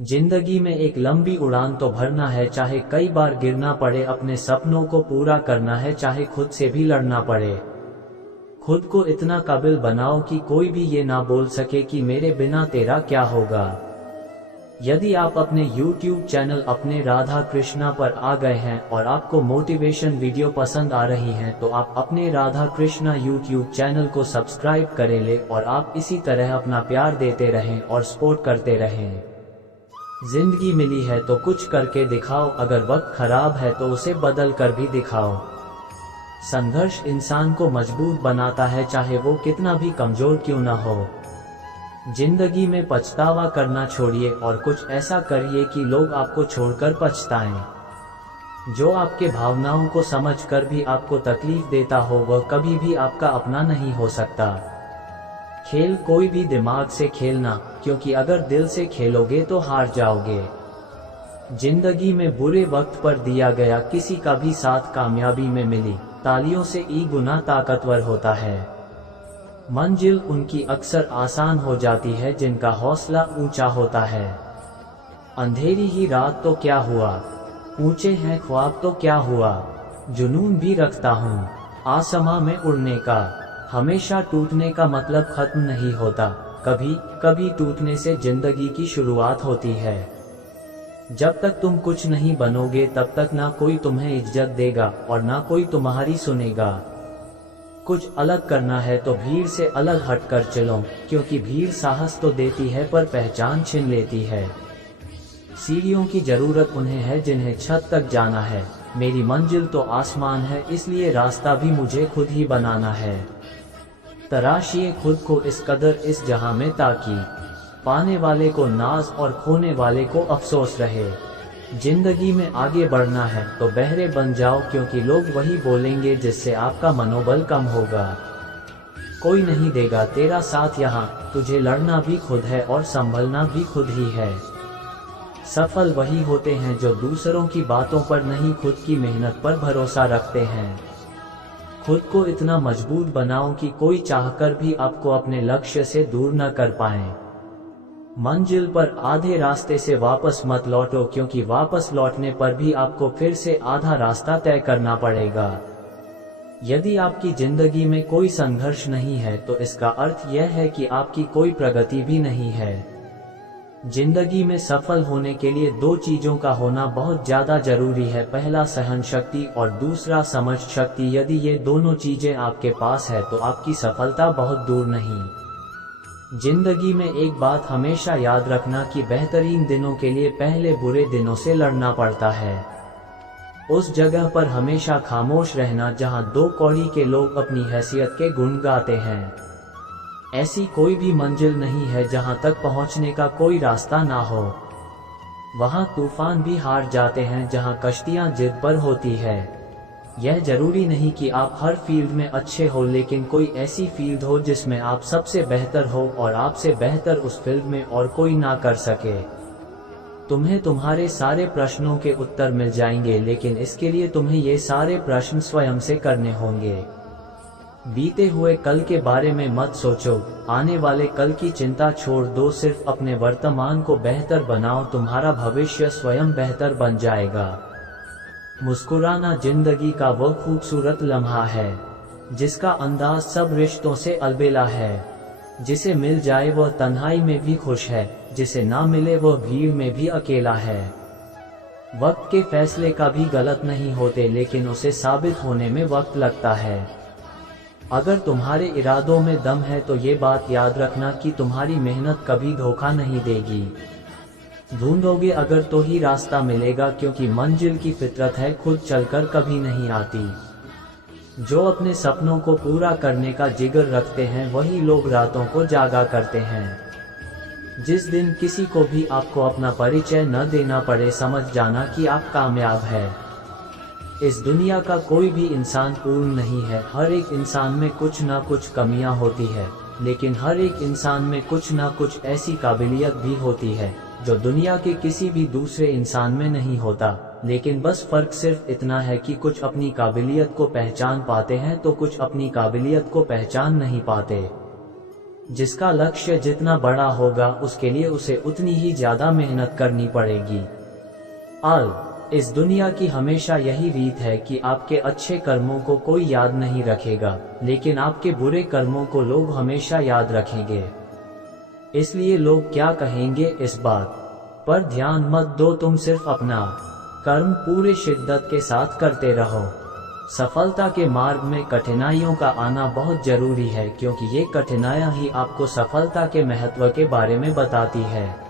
जिंदगी में एक लंबी उड़ान तो भरना है, चाहे कई बार गिरना पड़े। अपने सपनों को पूरा करना है, चाहे खुद से भी लड़ना पड़े। खुद को इतना काबिल बनाओ कि कोई भी ये ना बोल सके कि मेरे बिना तेरा क्या होगा। यदि आप अपने YouTube चैनल अपने राधा कृष्णा पर आ गए हैं और आपको मोटिवेशन वीडियो पसंद आ रही हैं, तो आप अपने राधा कृष्णा YouTube चैनल को सब्सक्राइब करें ले और आप इसी तरह अपना प्यार देते रहें और सपोर्ट करते रहें। जिंदगी मिली है तो कुछ करके दिखाओ, अगर वक्त खराब है तो उसे बदल कर भी दिखाओ। संघर्ष इंसान को मजबूत बनाता है, चाहे वो कितना भी कमजोर क्यों ना हो। जिंदगी में पछतावा करना छोड़िए और कुछ ऐसा करिए कि लोग आपको छोड़कर पछताएं। जो आपके भावनाओं को समझकर भी आपको तकलीफ देता हो, वह कभी भी आपका अपना नहीं हो सकता। खेल कोई भी दिमाग से खेलना, क्योंकि अगर दिल से खेलोगे तो हार जाओगे। जिंदगी में बुरे वक्त पर दिया गया किसी का भी साथ कामयाबी में मिली तालियों से ई गुना ताकतवर होता है। मंजिल उनकी अक्सर आसान हो जाती है जिनका हौसला ऊंचा होता है। अंधेरी ही रात तो क्या हुआ, ऊंचे हैं ख्वाब तो क्या हुआ। जुनून भी रखता हूँ आसमां में उड़ने का, हमेशा टूटने का मतलब खत्म नहीं होता, कभी कभी टूटने से जिंदगी की शुरुआत होती है। जब तक तुम कुछ नहीं बनोगे तब तक ना कोई तुम्हें इज्जत देगा और ना कोई तुम्हारी सुनेगा। कुछ अलग करना है तो भीड़ से अलग हटकर चलो, क्योंकि भीड़ साहस तो देती है पर पहचान छीन लेती है। सीढ़ियों की जरूरत उन्हें है जिन्हें छत तक जाना है। मेरी मंजिल तो आसमान है, इसलिए रास्ता भी मुझे खुद ही बनाना है। तराशिए खुद को इस कदर इस जहां में ताकि पाने वाले को नाज और खोने वाले को अफसोस रहे। जिंदगी में आगे बढ़ना है तो बहरे बन जाओ, क्योंकि लोग वही बोलेंगे जिससे आपका मनोबल कम होगा। कोई नहीं देगा तेरा साथ यहाँ, तुझे लड़ना भी खुद है और संभलना भी खुद ही है। सफल वही होते हैं जो दूसरों की बातों पर नहीं, खुद की मेहनत पर भरोसा रखते हैं। खुद को इतना मजबूत बनाओ कि कोई चाहकर भी आपको अपने लक्ष्य से दूर न कर पाए। मंजिल पर आधे रास्ते से वापस मत लौटो, क्योंकि वापस लौटने पर भी आपको फिर से आधा रास्ता तय करना पड़ेगा। यदि आपकी जिंदगी में कोई संघर्ष नहीं है तो इसका अर्थ यह है कि आपकी कोई प्रगति भी नहीं है। जिंदगी में सफल होने के लिए दो चीजों का होना बहुत ज्यादा जरूरी है, पहला सहन शक्ति और दूसरा समझ शक्ति। यदि ये दोनों चीजें आपके पास है तो आपकी सफलता बहुत दूर नहीं। जिंदगी में एक बात हमेशा याद रखना कि बेहतरीन दिनों के लिए पहले बुरे दिनों से लड़ना पड़ता है। उस जगह पर हमेशा खामोश रहना जहां दो कौड़ी के लोग अपनी हैसियत के गुण गाते हैं। ऐसी कोई भी मंजिल नहीं है जहां तक पहुंचने का कोई रास्ता ना हो। वहां तूफान भी हार जाते हैं जहां कश्तियां जिद पर होती है। यह जरूरी नहीं कि आप हर फील्ड में अच्छे हो, लेकिन कोई ऐसी फील्ड हो जिसमें आप सबसे बेहतर हो और आपसे बेहतर उस फील्ड में और कोई ना कर सके। तुम्हें तुम्हारे सारे प्रश्नों के उत्तर मिल जाएंगे, लेकिन इसके लिए तुम्हें ये सारे प्रश्न स्वयं से करने होंगे। बीते हुए कल के बारे में मत सोचो, आने वाले कल की चिंता छोड़ दो, सिर्फ अपने वर्तमान को बेहतर बनाओ, तुम्हारा भविष्य स्वयं बेहतर बन जाएगा। मुस्कुराना जिंदगी का वह खूबसूरत लम्हा है जिसका अंदाज सब रिश्तों से अलबेला है। जिसे मिल जाए वह तन्हाई में भी खुश है, जिसे ना मिले वह भीड़ में भी अकेला है। वक्त के फैसले कभी गलत नहीं होते, लेकिन उसे साबित होने में वक्त लगता है। अगर तुम्हारे इरादों में दम है तो ये बात याद रखना कि तुम्हारी मेहनत कभी धोखा नहीं देगी। ढूंढोगे अगर तो ही रास्ता मिलेगा, क्योंकि मंजिल की फितरत है खुद चलकर कभी नहीं आती। जो अपने सपनों को पूरा करने का जिगर रखते हैं वही लोग रातों को जागा करते हैं। जिस दिन किसी को भी आपको अपना परिचय न देना पड़े, समझ जाना कि आप कामयाब हैं। इस दुनिया का कोई भी इंसान पूर्ण नहीं है। हर एक इंसान में कुछ ना कुछ कमियां होती है, लेकिन हर एक इंसान में कुछ ना कुछ ऐसी काबिलियत भी होती है जो दुनिया के किसी भी दूसरे इंसान में नहीं होता। लेकिन बस फर्क सिर्फ इतना है कि कुछ अपनी काबिलियत को पहचान पाते हैं तो कुछ अपनी काबिलियत को पहचान नहीं पाते। जिसका लक्ष्य जितना बड़ा होगा उसके लिए उसे उतनी ही ज्यादा मेहनत करनी पड़ेगी। इस दुनिया की हमेशा यही रीत है कि आपके अच्छे कर्मों को कोई याद नहीं रखेगा, लेकिन आपके बुरे कर्मों को लोग हमेशा याद रखेंगे। इसलिए लोग क्या कहेंगे इस बात पर ध्यान मत दो, तुम सिर्फ अपना कर्म पूरे शिद्दत के साथ करते रहो। सफलता के मार्ग में कठिनाइयों का आना बहुत जरूरी है, क्योंकि ये कठिनाइयां ही आपको सफलता के महत्व के बारे में बताती है।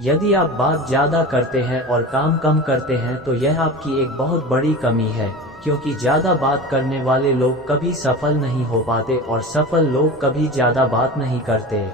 यदि आप बात ज्यादा करते हैं और काम कम करते हैं तो यह आपकी एक बहुत बड़ी कमी है, क्योंकि ज्यादा बात करने वाले लोग कभी सफल नहीं हो पाते और सफल लोग कभी ज्यादा बात नहीं करते।